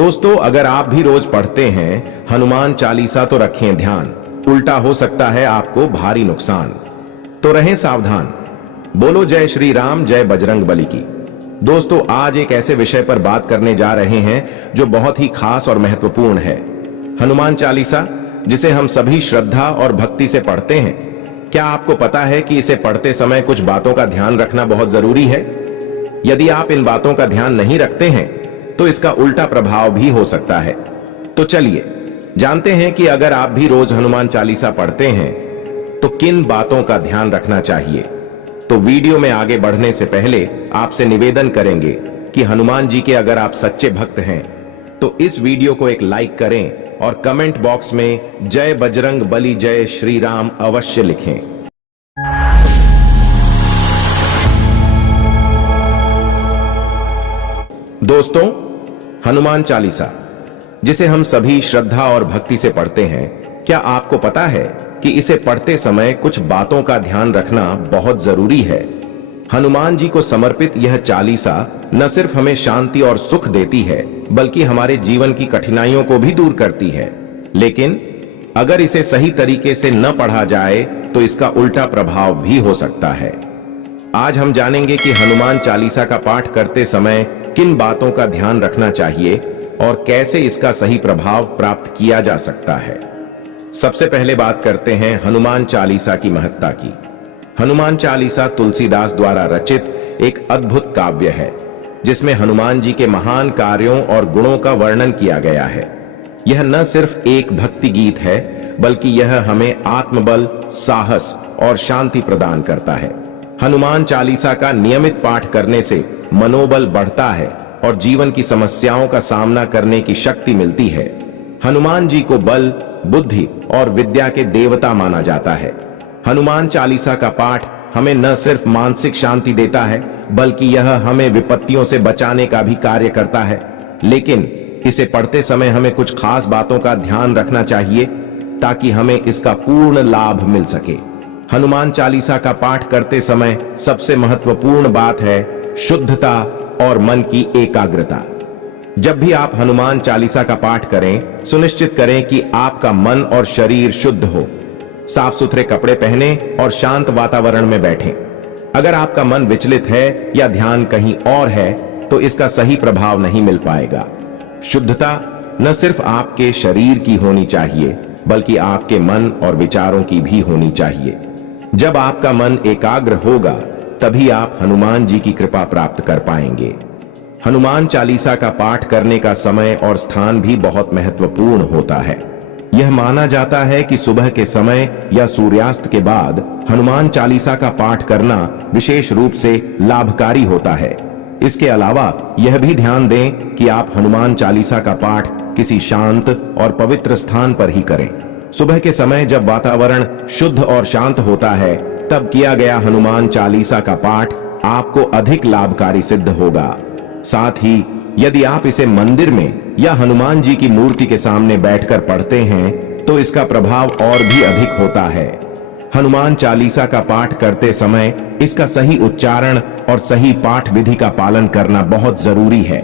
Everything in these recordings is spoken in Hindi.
दोस्तों, अगर आप भी रोज पढ़ते हैं हनुमान चालीसा तो रखें ध्यान, उल्टा हो सकता है आपको भारी नुकसान। तो रहें सावधान। बोलो जय श्री राम, जय बजरंग बली की। दोस्तों, आज एक ऐसे विषय पर बात करने जा रहे हैं जो बहुत ही खास और महत्वपूर्ण है। हनुमान चालीसा, जिसे हम सभी श्रद्धा और भक्ति से पढ़ते हैं। क्या आपको पता है कि इसे पढ़ते समय कुछ बातों का ध्यान रखना बहुत जरूरी है? यदि आप इन बातों का ध्यान नहीं रखते हैं तो इसका उल्टा प्रभाव भी हो सकता है। तो चलिए जानते हैं कि अगर आप भी रोज हनुमान चालीसा पढ़ते हैं तो किन बातों का ध्यान रखना चाहिए। तो वीडियो में आगे बढ़ने से पहले आपसे निवेदन करेंगे कि हनुमान जी के अगर आप सच्चे भक्त हैं तो इस वीडियो को एक लाइक करें और कमेंट बॉक्स में जय बजरंग बली, जय श्री राम अवश्य लिखें। दोस्तों, हनुमान चालीसा, जिसे हम सभी श्रद्धा और भक्ति से पढ़ते हैं, क्या आपको पता है कि इसे पढ़ते समय कुछ बातों का ध्यान रखना बहुत जरूरी है। हनुमान जी को समर्पित यह चालीसा न सिर्फ हमें शांति और सुख देती है बल्कि हमारे जीवन की कठिनाइयों को भी दूर करती है। लेकिन अगर इसे सही तरीके से न पढ़ा जाए तो इसका उल्टा प्रभाव भी हो सकता है। आज हम जानेंगे कि हनुमान चालीसा का पाठ करते समय किन बातों का ध्यान रखना चाहिए और कैसे इसका सही प्रभाव प्राप्त किया जा सकता है। सबसे पहले बात करते हैं हनुमान चालीसा की महत्ता की। हनुमान चालीसा तुलसीदास द्वारा रचित एक अद्भुत काव्य है जिसमें हनुमान जी के महान कार्यों और गुणों का वर्णन किया गया है। यह न सिर्फ एक भक्ति गीत है बल्कि यह हमें आत्मबल, साहस और शांति प्रदान करता है। हनुमान चालीसा का नियमित पाठ करने से मनोबल बढ़ता है और जीवन की समस्याओं का सामना करने की शक्ति मिलती है। हनुमान जी को बल, बुद्धि और विद्या के देवता माना जाता है। हनुमान चालीसा का पाठ हमें न सिर्फ मानसिक शांति देता है बल्कि यह हमें विपत्तियों से बचाने का भी कार्य करता है। लेकिन इसे पढ़ते समय हमें कुछ खास बातों का ध्यान रखना चाहिए ताकि हमें इसका पूर्ण लाभ मिल सके। हनुमान चालीसा का पाठ करते समय सबसे महत्वपूर्ण बात है शुद्धता और मन की एकाग्रता। जब भी आप हनुमान चालीसा का पाठ करें, सुनिश्चित करें कि आपका मन और शरीर शुद्ध हो। साफ सुथरे कपड़े पहने और शांत वातावरण में बैठें। अगर आपका मन विचलित है या ध्यान कहीं और है तो इसका सही प्रभाव नहीं मिल पाएगा। शुद्धता न सिर्फ आपके शरीर की होनी चाहिए बल्कि आपके मन और विचारों की भी होनी चाहिए। जब आपका मन एकाग्र होगा तभी आप हनुमान जी की कृपा प्राप्त कर पाएंगे। हनुमान चालीसा का पाठ करने का समय और स्थान भी बहुत महत्वपूर्ण होता है। यह माना जाता है कि सुबह के समय या सूर्यास्त के बाद हनुमान चालीसा का पाठ करना विशेष रूप से लाभकारी होता है। इसके अलावा यह भी ध्यान दें कि आप हनुमान चालीसा का पाठ किसी शांत और पवित्र स्थान पर ही करें। सुबह के समय जब वातावरण शुद्ध और शांत होता है तब किया गया हनुमान चालीसा का पाठ आपको अधिक लाभकारी सिद्ध होगा। साथ ही यदि आप इसे मंदिर में या हनुमान जी की मूर्ति के सामने बैठकर पढ़ते हैं तो इसका प्रभाव और भी अधिक होता है। हनुमान चालीसा का पाठ करते समय इसका सही उच्चारण और सही पाठ विधि का पालन करना बहुत जरूरी है।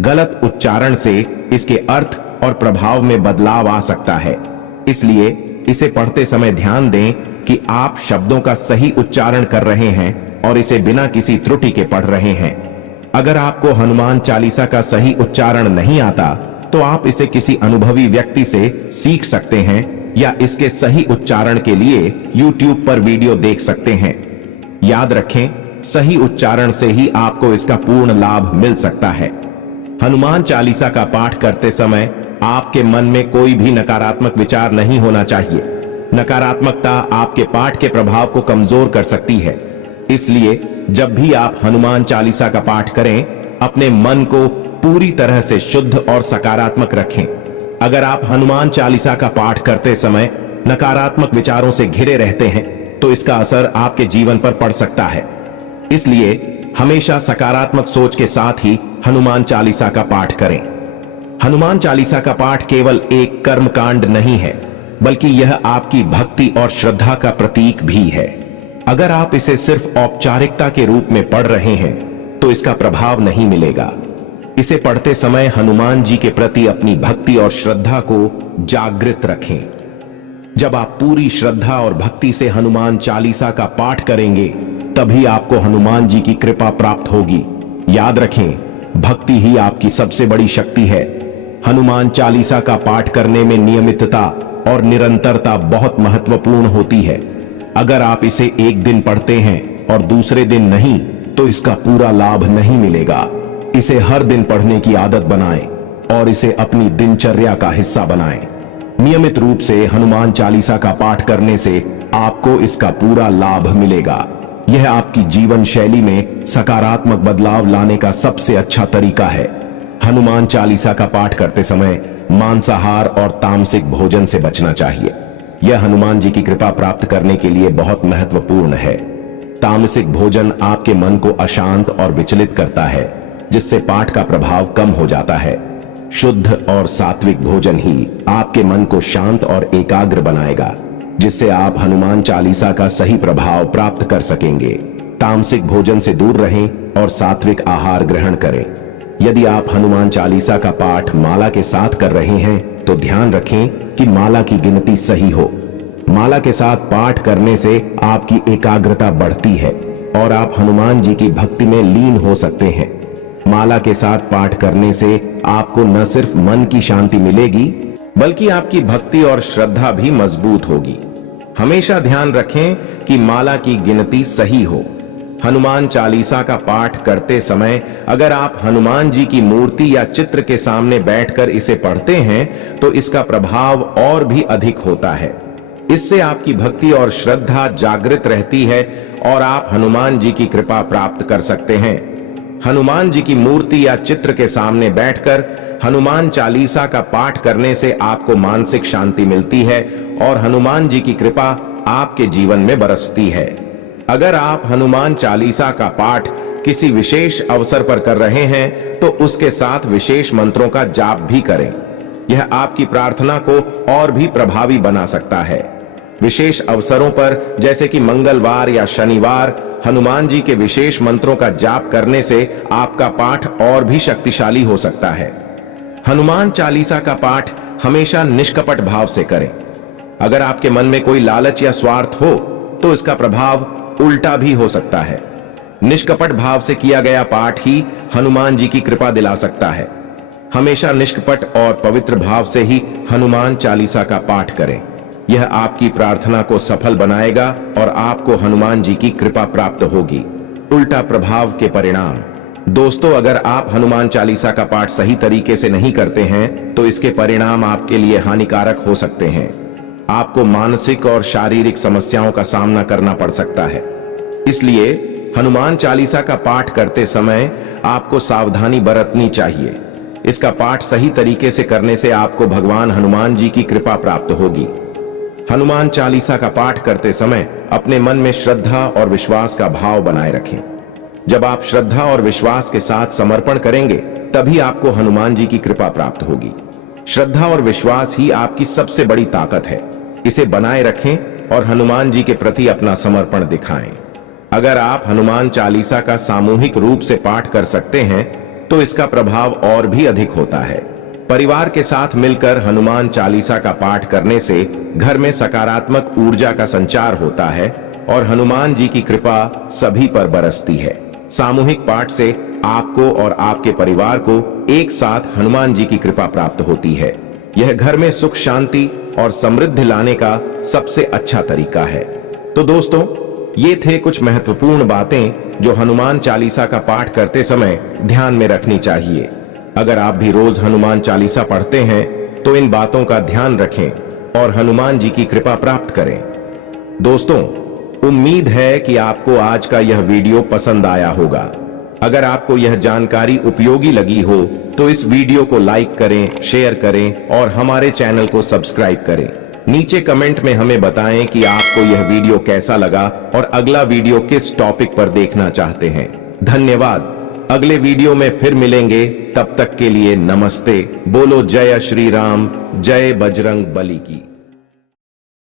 गलत उच्चारण से इसके अर्थ और प्रभाव में बदलाव आ सकता है। इसलिए इसे पढ़ते समय ध्यान दें कि आप शब्दों का सही उच्चारण कर रहे हैं और इसे बिना किसी त्रुटि के पढ़ रहे हैं। अगर आपको हनुमान चालीसा का सही उच्चारण नहीं आता तो आप इसे किसी अनुभवी व्यक्ति से सीख सकते हैं या इसके सही उच्चारण के लिए YouTube पर वीडियो देख सकते हैं। याद रखें, सही उच्चारण से ही आपको इसका पूर्ण लाभ मिल सकता है। हनुमान चालीसा का पाठ करते समय आपके मन में कोई भी नकारात्मक विचार नहीं होना चाहिए। नकारात्मकता आपके पाठ के प्रभाव को कमजोर कर सकती है। इसलिए जब भी आप हनुमान चालीसा का पाठ करें, अपने मन को पूरी तरह से शुद्ध और सकारात्मक रखें। अगर आप हनुमान चालीसा का पाठ करते समय नकारात्मक विचारों से घिरे रहते हैं तो इसका असर आपके जीवन पर पड़ सकता है। इसलिए हमेशा सकारात्मक सोच के साथ ही हनुमान चालीसा का पाठ करें। हनुमान चालीसा का पाठ केवल एक कर्मकांड नहीं है बल्कि यह आपकी भक्ति और श्रद्धा का प्रतीक भी है। अगर आप इसे सिर्फ औपचारिकता के रूप में पढ़ रहे हैं तो इसका प्रभाव नहीं मिलेगा। इसे पढ़ते समय हनुमान जी के प्रति अपनी भक्ति और श्रद्धा को जागृत रखें। जब आप पूरी श्रद्धा और भक्ति से हनुमान चालीसा का पाठ करेंगे तभी आपको हनुमान जी की कृपा प्राप्त होगी। याद रखें, भक्ति ही आपकी सबसे बड़ी शक्ति है। हनुमान चालीसा का पाठ करने में नियमितता और निरंतरता बहुत महत्वपूर्ण होती है। अगर आप इसे एक दिन पढ़ते हैं और दूसरे दिन नहीं तो इसका पूरा लाभ नहीं मिलेगा। इसे हर दिन पढ़ने की आदत बनाएं और इसे अपनी दिनचर्या का हिस्सा बनाएं। नियमित रूप से हनुमान चालीसा का पाठ करने से आपको इसका पूरा लाभ मिलेगा। यह आपकी जीवन शैली में सकारात्मक बदलाव लाने का सबसे अच्छा तरीका है। हनुमान चालीसा का पाठ करते समय मांसाहार और तामसिक भोजन से बचना चाहिए। यह हनुमान जी की कृपा प्राप्त करने के लिए बहुत महत्वपूर्ण है। तामसिक भोजन आपके मन को अशांत और विचलित करता है, जिससे पाठ का प्रभाव कम हो जाता है। शुद्ध और सात्विक भोजन ही आपके मन को शांत और एकाग्र बनाएगा, जिससे आप हनुमान चालीसा का सही प्रभाव प्राप्त कर सकेंगे। तामसिक भोजन से दूर रहें और सात्विक आहार ग्रहण करें। यदि आप हनुमान चालीसा का पाठ माला के साथ कर रहे हैं तो ध्यान रखें कि माला की गिनती सही हो। माला के साथ पाठ करने से आपकी एकाग्रता बढ़ती है और आप हनुमान जी की भक्ति में लीन हो सकते हैं। माला के साथ पाठ करने से आपको न सिर्फ मन की शांति मिलेगी बल्कि आपकी भक्ति और श्रद्धा भी मजबूत होगी। हमेशा ध्यान रखें कि माला की गिनती सही हो। हनुमान चालीसा का पाठ करते समय अगर आप हनुमान जी की मूर्ति या चित्र के सामने बैठकर इसे पढ़ते हैं तो इसका प्रभाव और भी अधिक होता है। इससे आपकी भक्ति और श्रद्धा जागृत रहती है और आप हनुमान जी की कृपा प्राप्त कर सकते हैं। हनुमान जी की मूर्ति या चित्र के सामने बैठकर हनुमान चालीसा का पाठ करने से आपको मानसिक शांति मिलती है और हनुमान जी की कृपा आपके जीवन में बरसती है। अगर आप हनुमान चालीसा का पाठ किसी विशेष अवसर पर कर रहे हैं तो उसके साथ विशेष मंत्रों का जाप भी करें। यह आपकी प्रार्थना को और भी प्रभावी बना सकता है। विशेष अवसरों पर जैसे कि मंगलवार या शनिवार हनुमान जी के विशेष मंत्रों का जाप करने से आपका पाठ और भी शक्तिशाली हो सकता है। हनुमान चालीसा का पाठ हमेशा निष्कपट भाव से करें। अगर आपके मन में कोई लालच या स्वार्थ हो तो इसका प्रभाव उल्टा भी हो सकता है। निष्कपट भाव से किया गया पाठ ही हनुमान जी की कृपा दिला सकता है। हमेशा निष्कपट और पवित्र भाव से ही हनुमान चालीसा का पाठ करें। यह आपकी प्रार्थना को सफल बनाएगा और आपको हनुमान जी की कृपा प्राप्त होगी। उल्टा प्रभाव के परिणाम। दोस्तों, अगर आप हनुमान चालीसा का पाठ सही तरीके से नहीं करते हैं तो इसके परिणाम आपके लिए हानिकारक हो सकते हैं। आपको मानसिक और शारीरिक समस्याओं का सामना करना पड़ सकता है। इसलिए हनुमान चालीसा का पाठ करते समय आपको सावधानी बरतनी चाहिए। इसका पाठ सही तरीके से करने से आपको भगवान हनुमान जी की कृपा प्राप्त होगी। हनुमान चालीसा का पाठ करते समय अपने मन में श्रद्धा और विश्वास का भाव बनाए रखें। जब आप श्रद्धा और विश्वास के साथ समर्पण करेंगे तभी आपको हनुमान जी की कृपा प्राप्त होगी। श्रद्धा और विश्वास ही आपकी सबसे बड़ी ताकत है। इसे बनाए रखें और हनुमान जी के प्रति अपना समर्पण दिखाएं। अगर आप हनुमान चालीसा का सामूहिक रूप से पाठ कर सकते हैं तो इसका प्रभाव और भी अधिक होता है। परिवार के साथ मिलकर हनुमान चालीसा का पाठ करने से घर में सकारात्मक ऊर्जा का संचार होता है और हनुमान जी की कृपा सभी पर बरसती है। सामूहिक पाठ से आपको और आपके परिवार को एक साथ हनुमान जी की कृपा प्राप्त होती है। यह घर में सुख शांति और समृद्धि लाने का सबसे अच्छा तरीका है। तो दोस्तों, ये थे कुछ महत्वपूर्ण बातें जो हनुमान चालीसा का पाठ करते समय ध्यान में रखनी चाहिए। अगर आप भी रोज हनुमान चालीसा पढ़ते हैं तो इन बातों का ध्यान रखें और हनुमान जी की कृपा प्राप्त करें। दोस्तों, उम्मीद है कि आपको आज का यह वीडियो पसंद आया होगा। अगर आपको यह जानकारी उपयोगी लगी हो तो इस वीडियो को लाइक करें, शेयर करें और हमारे चैनल को सब्सक्राइब करें। नीचे कमेंट में हमें बताएं कि आपको यह वीडियो कैसा लगा और अगला वीडियो किस टॉपिक पर देखना चाहते हैं। धन्यवाद। अगले वीडियो में फिर मिलेंगे, तब तक के लिए नमस्ते। बोलो जय श्री राम, जय बजरंग बली की।